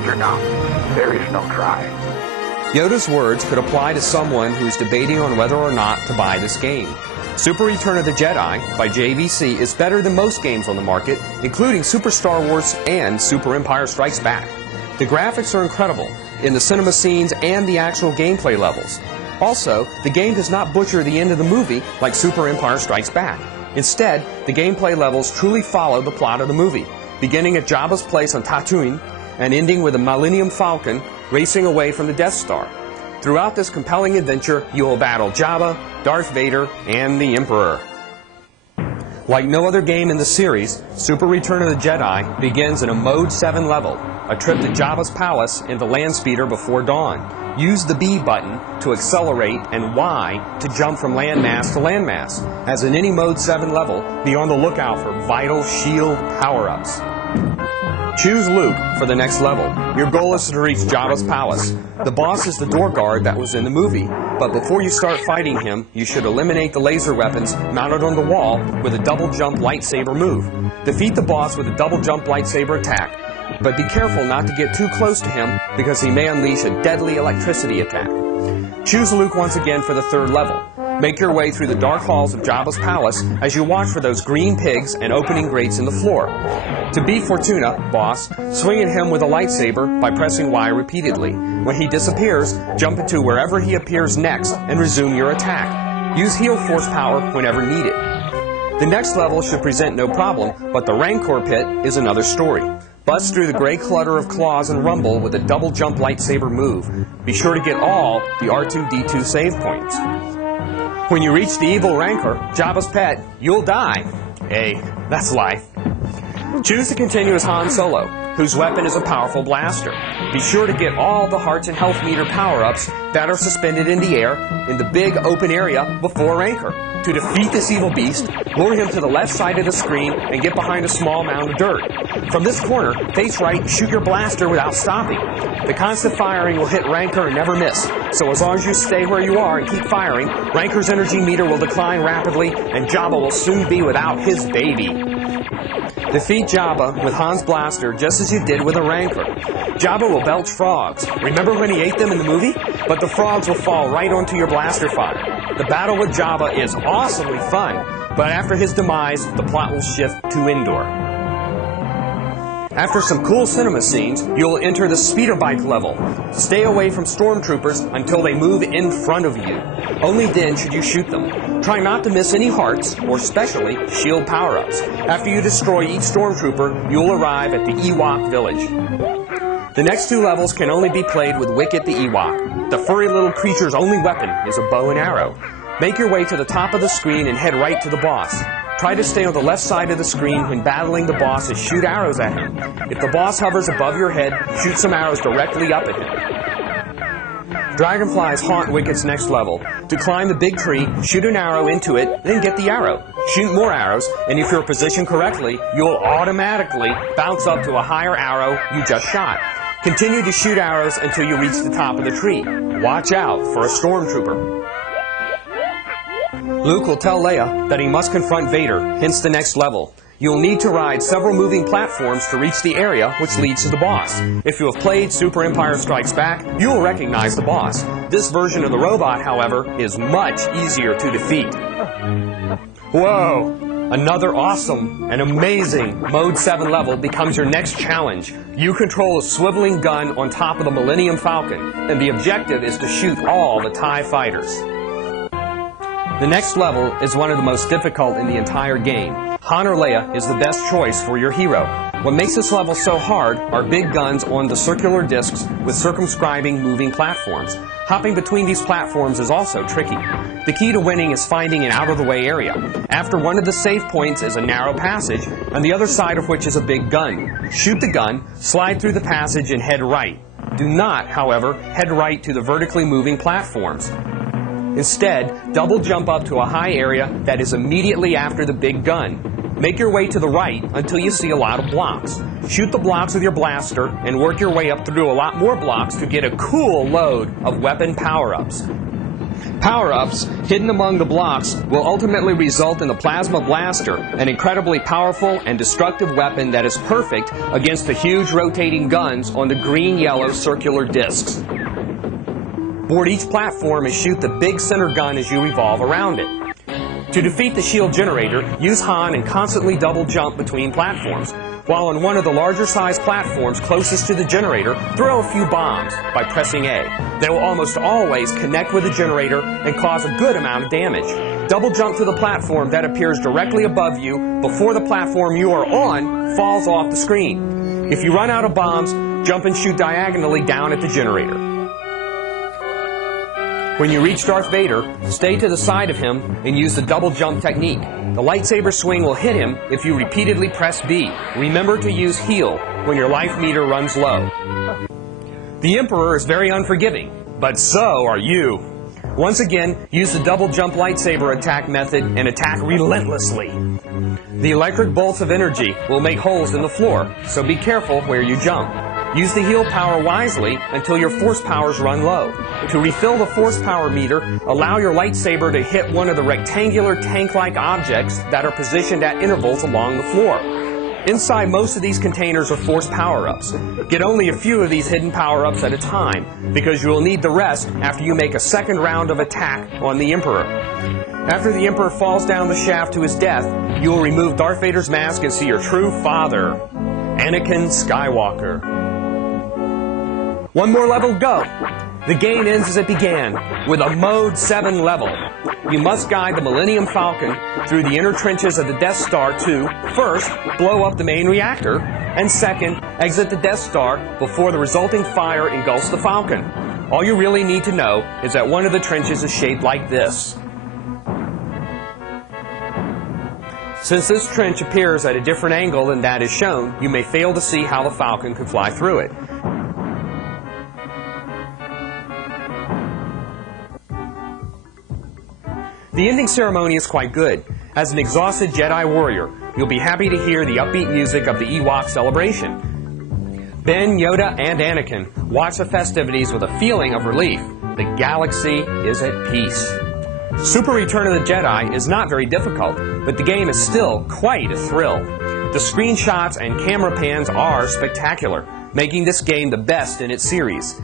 Fortuna. There is no try. Yoda's words could apply to someone who's debating on whether or not to buy this game. Super Return of the Jedi by JVC is better than most games on the market, including Super Star Wars and Super Empire Strikes Back. The graphics are incredible in the cinema scenes and the actual gameplay levels. Also, the game does not butcher the end of the movie like Super Empire Strikes Back. Instead, the gameplay levels truly follow the plot of the movie, beginning at Jabba's place on Tatooine and ending with the Millennium Falcon racing away from the Death Star. Throughout this compelling adventure, you will battle Jabba, Darth Vader, and the Emperor. Like no other game in the series, Super Return of the Jedi begins in a Mode 7 level, a trip to Jabba's palace in the land speeder before dawn. Use the B button to accelerate and Y to jump from landmass to landmass. As in any Mode 7 level, be on the lookout for vital shield power-ups. Choose Luke for the next level. Your goal is to reach Jabba's palace. The boss is the door guard that was in the movie, but before you start fighting him, you should eliminate the laser weapons mounted on the wall with a double jump lightsaber move. Defeat the boss with a double jump lightsaber attack, but be careful not to get too close to him because he may unleash a deadly electricity attack. Choose Luke once again for the third level. Make your way through the dark halls of Jabba's palace as you watch for those green pigs and opening grates in the floor. To beat Fortuna, boss, swing at him with a lightsaber by pressing Y repeatedly. When he disappears, jump into wherever he appears next and resume your attack. Use heal force power whenever needed. The next level should present no problem, but the Rancor pit is another story. Bust through the gray clutter of claws and rumble with a double jump lightsaber move. Be sure to get all the R2-D2 save points. When you reach the evil Rancor, Jabba's pet, you'll die. Hey, that's life. Choose to continue as Han Solo, whose weapon is a powerful blaster. Be sure to get all the hearts and health meter power-ups that are suspended in the air in the big open area before Rancor. To defeat this evil beast, lure him to the left side of the screen and get behind a small mound of dirt. From this corner, face right and shoot your blaster without stopping. The constant firing will hit Rancor and never miss, so as long as you stay where you are and keep firing, Rancor's energy meter will decline rapidly and Jabba will soon be without his baby. Defeat Jabba with Han's blaster just as you did with a Rancor. Jabba will belch frogs. Remember when he ate them in the movie? But the frogs will fall right onto your blaster fire. The battle with Jabba is awesomely fun, but after his demise, the plot will shift to Endor. After some cool cinema scenes, you'll enter the speeder bike level. Stay away from stormtroopers until they move in front of you. Only then should you shoot them. Try not to miss any hearts, or especially shield power-ups. After you destroy each stormtrooper, you'll arrive at the Ewok village. The next two levels can only be played with Wicket the Ewok. The furry little creature's only weapon is a bow and arrow. Make your way to the top of the screen and head right to the boss. Try to stay on the left side of the screen when battling the boss and shoot arrows at him. If the boss hovers above your head, shoot some arrows directly up at him. Dragonflies haunt Wicket's next level. To climb the big tree, shoot an arrow into it, then get the arrow. Shoot more arrows, and if you're positioned correctly, you'll automatically bounce up to a higher arrow you just shot. Continue to shoot arrows until you reach the top of the tree. Watch out for a stormtrooper. Luke will tell Leia that he must confront Vader, hence the next level. You'll need to ride several moving platforms to reach the area which leads to the boss. If you have played Super Empire Strikes Back, you will recognize the boss. This version of the robot, however, is much easier to defeat. Whoa! Another awesome and amazing Mode 7 level becomes your next challenge. You control a swiveling gun on top of the Millennium Falcon, and the objective is to shoot all the TIE fighters. The next level is one of the most difficult in the entire game. Han or Leia is the best choice for your hero. What makes this level so hard are big guns on the circular discs with circumscribing moving platforms. Hopping between these platforms is also tricky. The key to winning is finding an out-of-the-way area. After one of the save points is a narrow passage, on the other side of which is a big gun. Shoot the gun, slide through the passage, and head right. Do not, however, head right to the vertically moving platforms. Instead, double jump up to a high area that is immediately after the big gun. Make your way to the right until you see a lot of blocks. Shoot the blocks with your blaster and work your way up through a lot more blocks to get a cool load of weapon power-ups. Power-ups hidden among the blocks will ultimately result in the Plasma Blaster, an incredibly powerful and destructive weapon that is perfect against the huge rotating guns on the green-yellow circular discs. Board each platform and shoot the big center gun as you revolve around it. To defeat the shield generator, use Han and constantly double jump between platforms. While on one of the larger sized platforms closest to the generator, throw a few bombs by pressing A. They will almost always connect with the generator and cause a good amount of damage. Double jump to the platform that appears directly above you before the platform you are on falls off the screen. If you run out of bombs, jump and shoot diagonally down at the generator. When you reach Darth Vader, stay to the side of him and use the double jump technique. The lightsaber swing will hit him if you repeatedly press B. Remember to use heal when your life meter runs low. The Emperor is very unforgiving, but so are you. Once again, use the double jump lightsaber attack method and attack relentlessly. The electric bolts of energy will make holes in the floor, so be careful where you jump. Use the heal power wisely until your force powers run low. To refill the force power meter, allow your lightsaber to hit one of the rectangular tank-like objects that are positioned at intervals along the floor. Inside most of these containers are force power-ups. Get only a few of these hidden power-ups at a time, because you will need the rest after you make a second round of attack on the Emperor. After the Emperor falls down the shaft to his death, you will remove Darth Vader's mask and see your true father, Anakin Skywalker. One more level to go. The game ends as it began, with a Mode 7 level. You must guide the Millennium Falcon through the inner trenches of the Death Star to, first, blow up the main reactor, and second, exit the Death Star before the resulting fire engulfs the Falcon. All you really need to know is that one of the trenches is shaped like this. Since this trench appears at a different angle than that is shown, you may fail to see how the Falcon could fly through it. The ending ceremony is quite good. As an exhausted Jedi warrior, you'll be happy to hear the upbeat music of the Ewok celebration. Ben, Yoda, and Anakin watch the festivities with a feeling of relief. The galaxy is at peace. Super Return of the Jedi is not very difficult, but the game is still quite a thrill. The screenshots and camera pans are spectacular, making this game the best in its series.